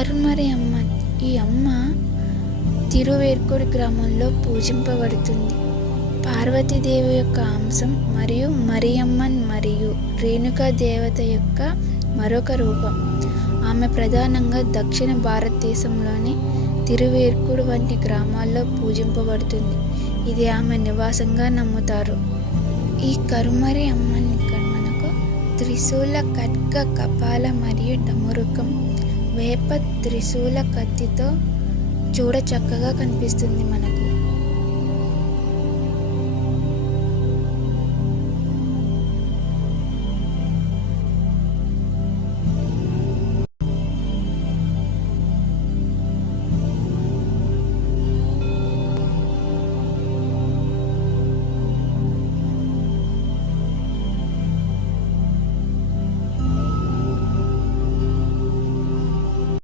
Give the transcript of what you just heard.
కరుమరి అమ్మన్. ఈ అమ్మ తిరువేర్కూరు గ్రామంలో పూజింపబడుతుంది. పార్వతీదేవి యొక్క అంశం మరియు మరియమ్మన్ మరియు రేణుకా దేవత యొక్క మరొక రూపం. ఆమె ప్రధానంగా దక్షిణ భారతదేశంలోని తిరువేర్కూరు వంటి గ్రామాల్లో పూజింపబడుతుంది. ఇది ఆమె నివాసంగా నమ్ముతారు. ఈ కరుమరి అమ్మన్ ఇక్కడ మనకు త్రిశూల, ఖడ్గ, కపాల మరియు డమరుకం, వేప త్రిశూల కత్తితో చూడ చక్కగా కనిపిస్తుంది మనకు.